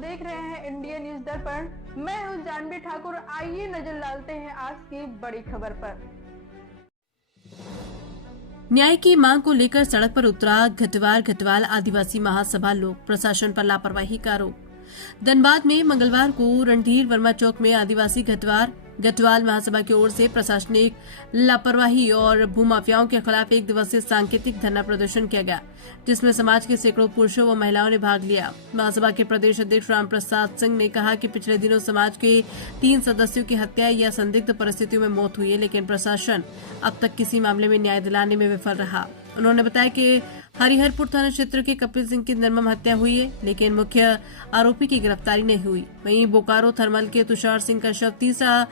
देख रहे हैं इंडिया न्यूज दर्पण। मैं हूं जानवी ठाकुर। आइए नजर डालते हैं आज की बड़ी खबर पर। न्याय की मांग को लेकर सड़क पर उतरा घटवाल आदिवासी महासभा लोग, प्रशासन पर लापरवाही का आरोप। धनबाद में मंगलवार को रणधीर वर्मा चौक में आदिवासी घटवाल महासभा की ओर से प्रशासनिक लापरवाही और भूमाफियाओं के खिलाफ एक दिवसीय सांकेतिक धरना प्रदर्शन किया गया, जिसमें समाज के सैकड़ों पुरुषों व महिलाओं ने भाग लिया। महासभा के प्रदेश अध्यक्ष राम प्रसाद सिंह ने कहा कि पिछले दिनों समाज के 3 सदस्यों की हत्या या संदिग्ध परिस्थितियों में मौत हुई है, लेकिन प्रशासन अब तक किसी मामले में न्याय दिलाने में विफल रहा। उन्होंने बताया कि हरिहरपुर थाना क्षेत्र के कपिल सिंह की निर्मम हत्या हुई है, लेकिन मुख्य आरोपी की गिरफ्तारी नहीं हुई। वहीं बोकारो थर्मल के तुषार सिंह का शव तीसरा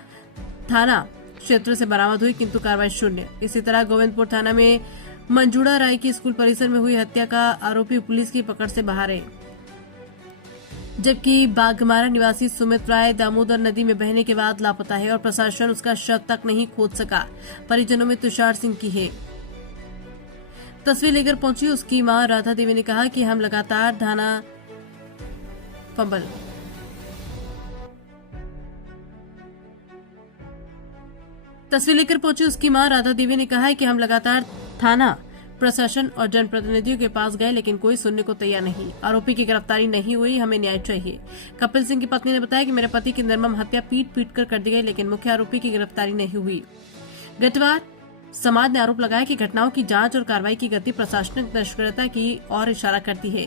थाना क्षेत्र से बरामद हुई, किंतु कार्रवाई शून्य। इसी तरह गोविंदपुर थाना में मंजूड़ा राय की स्कूल परिसर में हुई हत्या का आरोपी पुलिस की पकड़ से बाहर है, जबकि बाघमारा निवासी सुमित राय दामोदर नदी में बहने के बाद लापता है और प्रशासन उसका शव तक नहीं खोज सका। परिजनों में तुषार सिंह की है तस्वीर लेकर पहुंची उसकी मां राधा देवी ने कहा कि हम लगातार थाना प्रशासन और जनप्रतिनिधियों के पास गए, लेकिन कोई सुनने को तैयार नहीं। आरोपी की गिरफ्तारी नहीं हुई, हमें न्याय चाहिए। कपिल सिंह की पत्नी ने बताया कि मेरे पति की निर्मम हत्या पीट कर दी गई, लेकिन मुख्य आरोपी की गिरफ्तारी नहीं हुई। घटवाल समाज ने आरोप लगाया कि घटनाओं की जांच और कार्रवाई की गति प्रशासनिक निष्क्रियता की ओर इशारा करती है।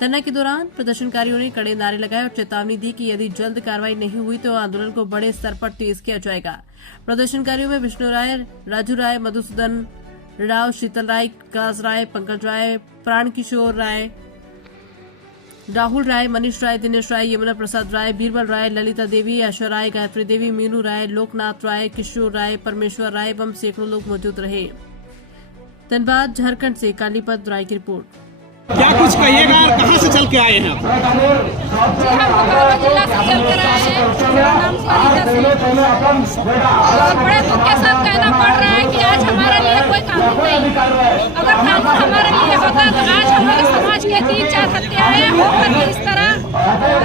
धरना के दौरान प्रदर्शनकारियों ने कड़े नारे लगाए और चेतावनी दी कि यदि जल्द कार्रवाई नहीं हुई तो आंदोलन को बड़े स्तर पर तेज किया जाएगा। प्रदर्शनकारियों में विष्णु राय, राजू राय, मधुसूदन राव, शीतल राय, कास राय, पंकज राय, प्राण किशोर राय, राहुल राय, मनीष राय, दिनेश राय, यमुना प्रसाद राय, बीरबल राय, ललिता देवी, आशा राय, गायत्री देवी, मीनू राय, लोकनाथ राय, किशोर राय, परमेश्वर राय एवं सैकड़ों लोग मौजूद रहे। धनबाद झारखंड से कालीपद राय की रिपोर्ट। क्या कुछ कहिएगा और कहाँ से चल के आए हैं आप? जी हम बोकारो जिला से चल कर आए हैं। मेरा नाम स्वारिता सिंह और बड़े दुख के साथ कहना पड़ रहा है कि आज हमारे लिए कोई कानून नहीं। अगर कानून हमारे लिए होता तो आज हमारे समाज के 3-4 हत्याएं होकर भी इस तरह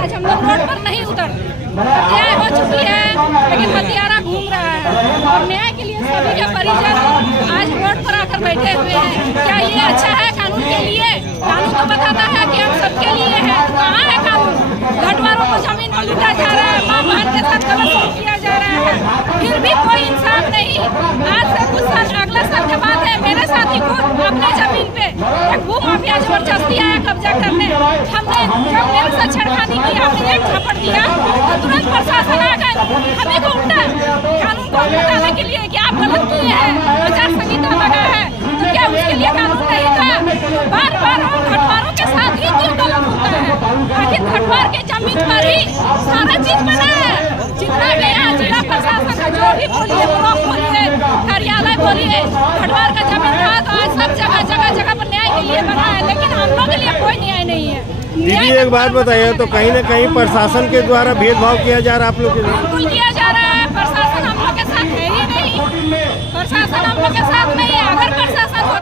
आज हम लोग रोड पर नहीं उतरते। हत्याएं हो चुकी है, लेकिन हत्यारा घूम रहा है और न्याय के लिए सभी के परिजन आज रोड पर आकर बैठे हुए हैं। क्या ये अच्छा है कानून के लिए? कानून तो बताता है कि हम सबके लिए है, तो कहाँ है कानून? घटवारों को जमीन पर लूटा जा रहा है, माँ बहन के साथ गलत किया जा रहा है, फिर भी कोई इंसाफ नहीं। आज से कुछ साल अगले साल के बाद है मेरे साथी को अपने जमीन पे एक भूमाफिया जबरदस्ती आया कब्जा करने। हमने जब मेरे साथ छेड़खानी की, हमने एक झपट दिया तो तुरंत प्रशासन आ गए हमें को उल्टा कानून को उल्टाने के लिए कि आप गलत किए हैं, आचार संहिता लगा है, तो क्या उसके लिए कानून नहीं था? बार-बार हम घटवारों के साथ ही क्यों गलत होता है? आखिर घटवार के जमीन पर ही सारा चीज बना है। जितना भी यहाँ जिला प्रशासन का जो भी बोलिए, ब्लॉक बोलिए, कार्यालय बोलिए, घटवार का जमीन था तो आज सब जगह पर न्याय के लिए बना है, लेकिन हम लोग के लिए कोई न्याय नहीं है। दीदी एक बात बताइए, तो कहीं न कहीं प्रशासन के द्वारा भेदभाव किया जा रहा है आप लोग के साथ? बिल्कुल किया जा रहा है। प्रशासन हम लोग के साथ है ही नहीं, प्रशासन हम लोग के साथ नहीं है। अगर प्रशासन और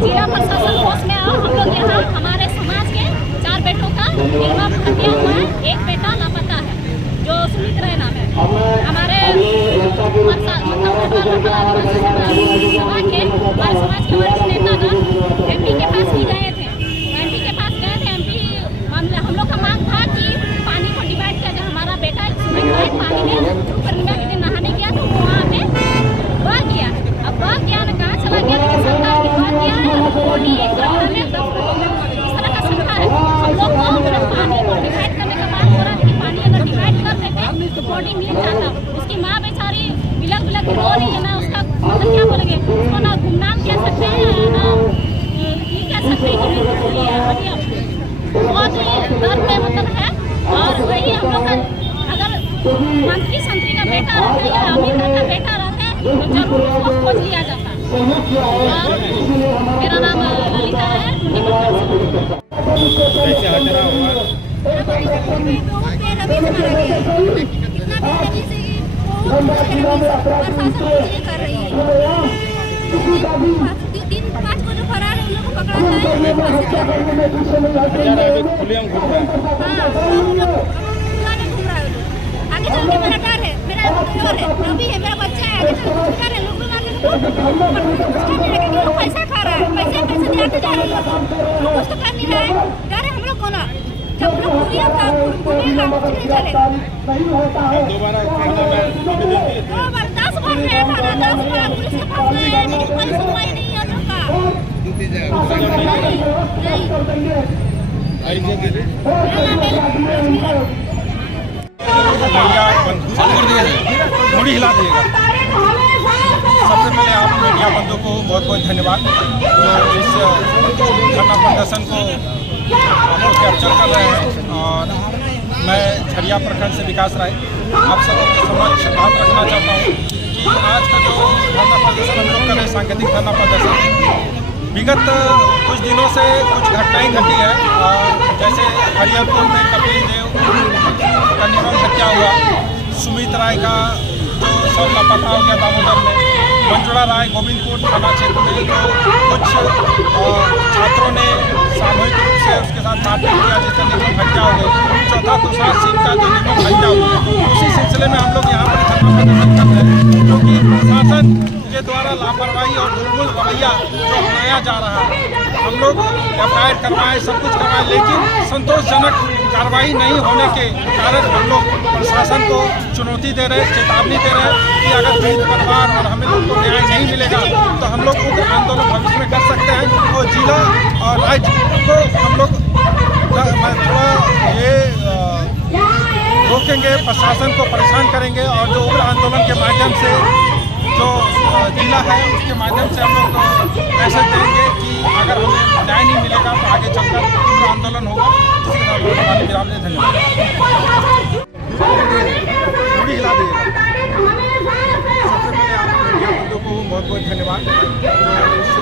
जिला प्रशासन फोर्स में आओ, हम लोग यहाँ हमारे समाज के 4 बेटों का निर्मम हत्या हुआ है। एक बेटा लापता है जो सुमित राय नाम है। हमारे समाज के वरिष्ठ नेतागण एमपी के पास भी गए थे। हम लोग का मांग था कि पानी को डिवाइड किया जाए। हमारा बेटा सुमित राय पानी में पूर्णिमा के दिन नहाने गया तो वहाँ पे बह गया। अब बह गया ना कहाँ चला गया, लेकिन सरकार की बह गया है बॉडी एक तरह में इस तरह का संख्या है। हम लोग को पानी को डिवाइड करने का बात हो रहा है कि पानी अगर डिवाइड कर देते तो बॉडी मिल जाता। उसकी माँ बेचारी बिलक रो रही है ना, उसका मतलब क्या बोलेंगे, उसको ना गुमनाम कह सकते हैं ना ये कह सकते हैं कि बहुत ही दर्द में मतलब है। और वही हम लोग का अगर मंत्री का बेटा रहता या अमीर का बेटा रहता तो जरूर उसको खोज लिया जाता। और मेरा नाम ललिता है। कर रही है 3-5 को जो फरार है उन लोगों पकड़ा है ये खुलेआम घूम रहा है। हाँ, घूम रहा है। आगे चल के मेरा डर है, मेरा डर है, अभी है, मेरा बच्चा है, आगे चल के डर है, लोग मार के कुछ कर नहीं रहे, क्योंकि पैसा खा रहा है, पैसे दिलाते जा रहे हैं, कुछ तो कर नहीं रहा है, डर है हम लोग को ना, जब लोग घूमिएगा कुछ नहीं चलेगा। दोबारा दो बार 10 बार गए थाना, 10 बार पुलिस के पास गए, लेकिन कोई सुनवाई नहीं है हम लोग का। मुड़ी हिला दिएगा। सबसे पहले आप मीडिया बंधु को बहुत बहुत धन्यवाद जो इस धरना प्रदर्शन को हम लोग कैप्चर कर रहे हैं। और मैं झरिया प्रखंड से विकास राय आप सबों के समक्ष बात रखना चाहता हूँ कि आज का जो धरना प्रदर्शन हम लोग कर रहे हैं, सांकेतिक धरना प्रदर्शन, विगत कुछ दिनों से कुछ घटनाएं घटी है। जैसे हरिहरपुर में कपिल देव का निर्मम हत्या हुआ, सुमित राय का जो सब लापता हो गया दामोदर में, मंजुला राय गोविंदपुर थाना क्षेत्र में जो कुछ छात्रों ने सामूहिक रूप से उसके साथ मारपीट किया जिससे निर्मम हत्या हो गई, चौथा तुषार सिंह का जो निर्मम हत्या हुई, उसी सिलसिले में हम लोग यहाँ पर धरना प्रदर्शन कर रहे हैं क्योंकि प्रशासन के द्वारा लापरवाही और दुर्मूल रवैया जो अपनाया जा रहा है। हम लोग एफआईआर करवाएं, सब कुछ करवाएं, लेकिन संतोषजनक कार्रवाई नहीं होने के कारण हम लोग प्रशासन को चुनौती दे रहे हैं, चेतावनी दे रहे हैं कि अगर पीड़ित परिवार और हमें लोग को न्याय नहीं मिलेगा तो हम लोग उग्र आंदोलन भविष्य में कर सकते हैं। और जिला और राज्य को हम लोग थोड़ा ये रोकेंगे, प्रशासन को परेशान करेंगे और जो उग्र आंदोलन के माध्यम से जो जिला है उसके माध्यम से हम लोग ऐसा कहेंगे कि अगर हमें न्याय नहीं मिलेगा तो आगे चलकर उग्र आंदोलन होगा। इसके साथ विराम दें। धन्यवाद। मुड़ी हिला दिएगा। सबसे पहले आप मीडिया बंधु को बहुत बहुत धन्यवाद जो इस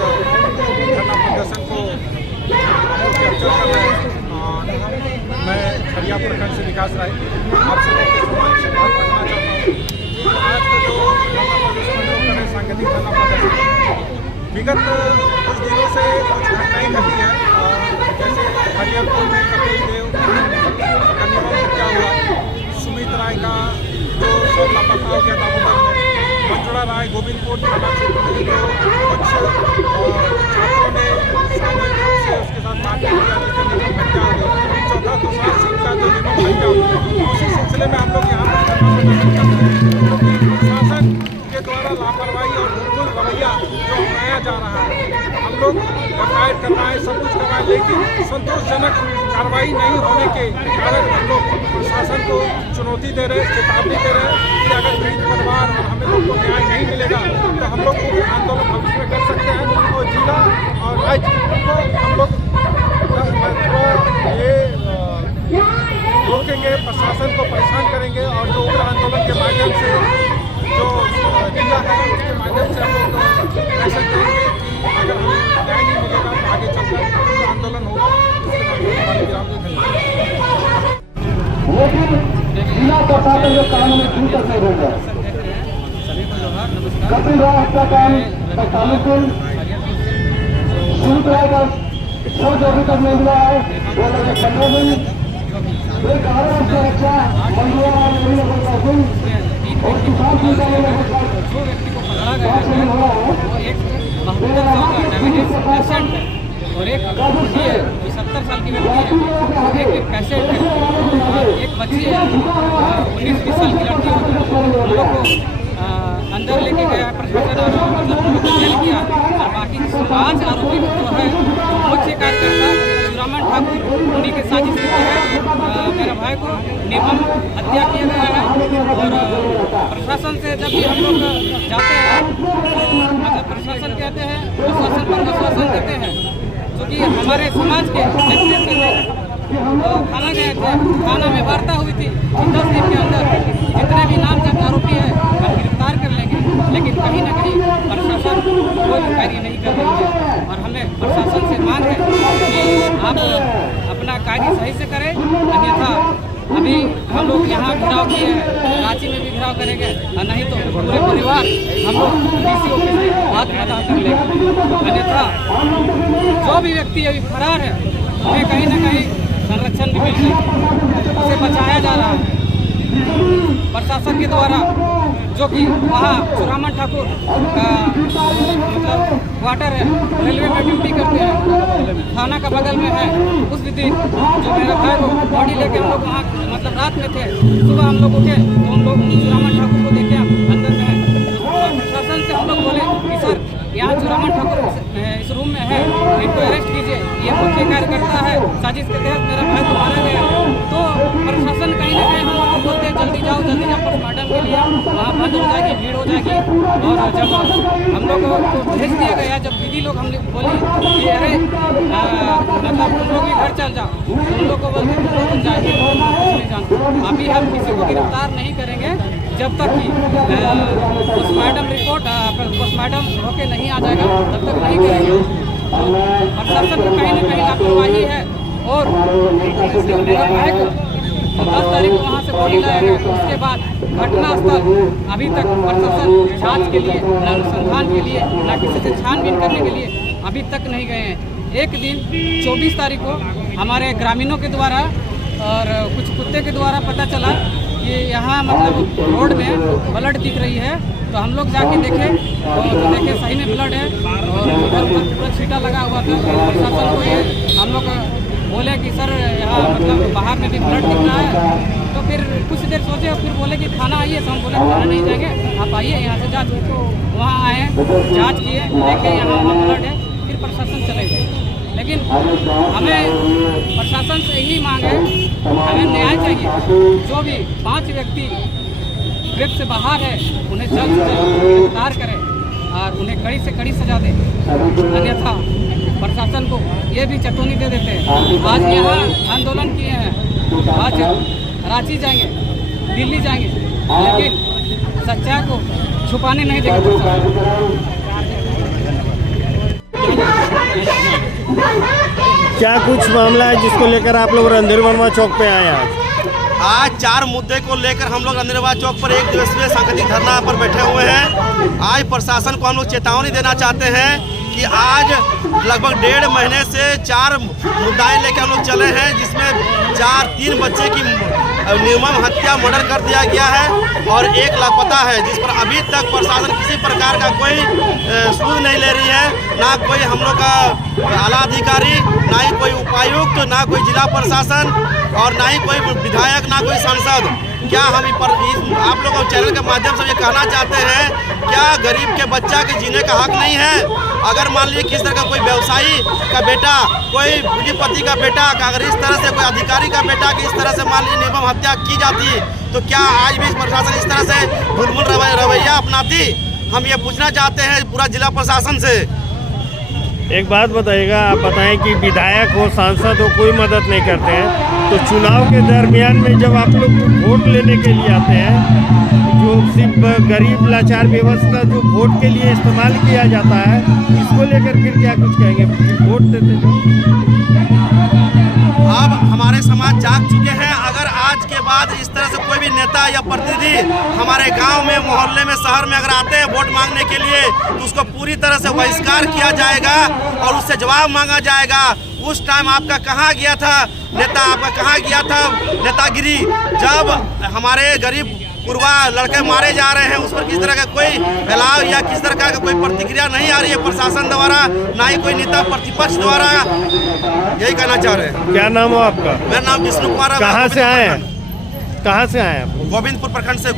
धरना प्रदर्शन को कैप्चर कर रहे हैं। और मैं झरिया प्रखंड से विकास राय आप सबों के समक्ष बात रखना चाहता हूँ कि आज का जो धरना प्रदर्शन हम लोग कर रहे हैं, सांकेतिक धरना प्रदर्शन, विगत कुछ दिनों से कुछ घटनाएं घटी है। जैसे हरिहरपुर में कपिल देव का निर्मम हत्या हुआ, सुमित राय का जो सब लापता हो गया दामोदर में, मंजुला राय गोविंदपुर थाना क्षेत्र में जो कुछ छात्रों ने सामूहिक रूप से उसके साथ मारपीट किया जिससे निर्मम हत्या हो गई, चौथा तुषार सिंह का जो निर्मम हत्या हुई, उसी सिलसिले में हम लोग यहाँ पर धरना प्रदर्शन कर रहे हैं क्योंकि प्रशासन के द्वारा लापरवाही और दुर्मूल रवैया जो अपनाया जा रहा है। हम लोग एफआईआर करवाएं, सब कुछ करवाएं, लेकिन संतोषजनक कार्रवाई नहीं होने के कारण हम लोग प्रशासन को चुनौती दे रहे हैं, चेतावनी दे रहे हैं कि अगर पीड़ित परिवार और हमें लोग को न्याय नहीं मिलेगा तो हम लोग उग्र आंदोलन भविष्य में कर सकते हैं। और जिला और राज्य को हम लोग थोड़ा ये रोकेंगे, प्रशासन को परेशान करेंगे और जो उग्र आंदोलन के माध्यम से जो जिला है उसके माध्यम से हम लोग ऐसा करेंगे कि अगर हमें न्याय नहीं मिलेगा तो आगे चलकर उग्र आंदोलन होगा। इसके साथ विराम दें। धन्यवाद। जिला प्रशासन जो काम में ठीक से होगा, कपिल राय हत्याकांड का तालुकुल सुमित राय का शव जो अभी तक नहीं मिला है 2015 में, एक कारण से रक्षा मंजुला और किसान सिंह का लगभग 5 दिन हो रहा है। एक 72 डायबिटीज पेशेंट है और एक बच्ची है जो 70 साल की व्यक्ति है, एक पेशेंट है और एक बच्ची है 19-20 साल की लड़की है। हम लोग को अंदर लेके गया प्रशासन और मतलब जेल किया और बाकी 5 आरोपी जो है मुख्य कार्यकर्ता शिवरामन ठाकुर उन्हीं के साजिश के तहत मेरे भाई को निर्मम हत्या किया गया है। और प्रशासन से जब भी हम लोग जाते हैं मतलब प्रशासन कहते हैं, प्रशासन पर आश्वासन देते हैं क्योंकि हमारे समाज के नेतृत्व में तो थाना गए थे, थाना में वार्ता हुई थी 10 दिन के अंदर जितने भी नामजद आरोपी है हम गिरफ्तार कर लेंगे, लेकिन कहीं ना कहीं प्रशासन कोई कार्य नहीं कर रही है। और हमें प्रशासन से मांग है कि आप अपना कार्य सही से करें, अन्यथा अभी हम लोग यहाँ घिराव किए हैं, रांची में भी घिराव करेंगे और नहीं तो पूरे परिवार हम लोग डीसी ऑफिस में आत्मदाह कर लेंगे। अन्यथा जो भी व्यक्ति अभी फरार है उन्हें कहीं ना कहीं संरक्षण भी मिल रही, उसे बचाया जा रहा है प्रशासन के द्वारा, जो कि वहाँ चुरामन ठाकुर का मतलब क्वार्टर है, रेलवे में ड्यूटी करते हैं, थाना का बगल में है। उस दिन जो मेरा भाई को बॉडी लेके हम लोग वहाँ मतलब रात में थे, सुबह हम लोग उठे तो हम लोग चुरामन ठाकुर को देखे अंदर में है। प्रशासन से हम लोग बोले कि सर यहाँ चुरामन ठाकुर इस रूम में है, इनको अरेस्ट कीजिए, ये मुख्य कार्यकर्ता है, साजिश के तहत मेरा भाई को मारा गया। तो प्रशासन कहीं ना कहीं हम लोग को बोलते हैं जल्दी जाओ पोस्टमार्टम के लिए, वहाँ बंद हो जाएगी, भीड़ हो जाएगी। और जब हम लोग को भेज दिया गया, जब दीदी लोग हम बोली कि अरे मतलब तुम लोग भी घर चल जाओ, उन लोग को बोलते तुम लोग जाइए, नहीं जानते। अभी हम किसी को गिरफ्तार नहीं करेंगे जब तक कि पोस्टमार्टम रिपोर्ट पोस्टमार्टम होके नहीं आ जाएगा, तब तक नहीं करेंगे। प्रशासन को कहीं ना कहीं लापरवाही है। और मेरे भाई को 10 तारीख को वहाँ से बॉडी लाया गया, उसके बाद घटनास्थल अभी तक प्रशासन जांच के लिए, न अनुसंधान के लिए, न किसी से छानबीन करने के लिए अभी तक नहीं गए हैं। एक दिन 24 तारीख को हमारे ग्रामीणों के द्वारा और कुछ कुत्ते के द्वारा पता चला कि यहाँ मतलब रोड में ब्लड दिख रही है, तो हम लोग जाके देखे तो देखे सही में ब्लड है और उधर पूरा छींटा लगा हुआ था। प्रशासन को ये हम लोग बोले कि सर यहाँ मतलब बाहर में भी ब्लड दिख रहा है। तो फिर कुछ देर सोचे और फिर बोले कि थाना आइए, तो हम बोले थाना नहीं जाएंगे, आप आइए यहाँ से जाँच। तो वहाँ आए, जाँच किए, देखे यहाँ वहाँ ब्लड है, फिर प्रशासन चले गए। लेकिन हमें प्रशासन से यही मांग है, हमें न्याय चाहिए। जो भी 5 व्यक्ति ग्रिप से बाहर है उन्हें जल्द से जल्द गिरफ्तार करें और उन्हें कड़ी से कड़ी सजा दें। अन्यथा प्रशासन को ये भी चेतावनी दे देते हैं। आज यहाँ आंदोलन किए हैं, आज रांची जाएंगे, दिल्ली जाएंगे, लेकिन सच्चाई को छुपाने नहीं देंगे प्रशासन। क्या कुछ मामला है जिसको लेकर आप लोग रणधीर वर्मा चौक पे आए आज 4 मुद्दे को लेकर हम लोग रणधीर वर्मा चौक पर 1 दिवसीय सांकेतिक धरना पर बैठे हुए हैं। आज प्रशासन को हम लोग चेतावनी देना चाहते हैं कि आज लगभग 1.5 महीने से 4 मुद्दाएं लेकर हम लोग चले हैं, जिसमें 3 बच्चे की निर्मम हत्या मर्डर कर दिया गया है और 1 लापता है, जिस पर अभी तक प्रशासन किसी प्रकार का कोई सूद नहीं ले रही है। ना कोई हम लोग का आला अधिकारी, ना ही कोई उपायुक्त, ना कोई जिला प्रशासन और ना ही कोई विधायक, ना कोई सांसद। क्या हम आप लोगों को चैनल के माध्यम से ये कहना चाहते हैं, क्या गरीब के बच्चा के जीने का हक नहीं है? अगर मान लीजिए किस तरह का कोई व्यवसायी का बेटा, कोई पूंजीपति का बेटा, अगर इस तरह से कोई अधिकारी का बेटा की इस तरह से मान लीजिए निर्मम हत्या की जाती, तो क्या आज भी प्रशासन इस तरह से भुलमुल रवैया अपनाती? हम ये पूछना चाहते हैं पूरा जिला प्रशासन से। एक बात बताइएगा, आप बताएं कि विधायक हो, सांसद हो, कोई मदद नहीं करते हैं, तो चुनाव के दरमियान में जब आप लोग वोट लेने के लिए आते हैं, जो सिर्फ गरीब लाचार व्यवस्था जो वोट के लिए इस्तेमाल किया जाता है, इसको लेकर फिर क्या कुछ कहेंगे? वोट देते तो अब हमारे समाज जाग चुके हैं। अगर आज के बाद इस तरह से कोई भी नेता या प्रतिनिधि हमारे गांव में, मोहल्ले में, शहर में अगर आते हैं वोट मांगने के लिए, तो उसको पूरी तरह से बहिष्कार किया जाएगा और उससे जवाब मांगा जाएगा। उस टाइम आपका कहाँ गया था नेता, आपका कहाँ गया था नेतागिरी, जब हमारे गरीब पूर्वा लड़के मारे जा रहे हैं, उस पर किस तरह का कोई फैलाव या किस तरह का कोई प्रतिक्रिया नहीं आ रही है प्रशासन द्वारा, ना ही कोई नेता प्रतिपक्ष द्वारा। यही कहना चाह रहे हैं। क्या नाम हो आपका? मेरा नाम विष्णु कुमार है। कहाँ से आए हैं? कहाँ से आए हैं? गोविंदपुर प्रखंड से।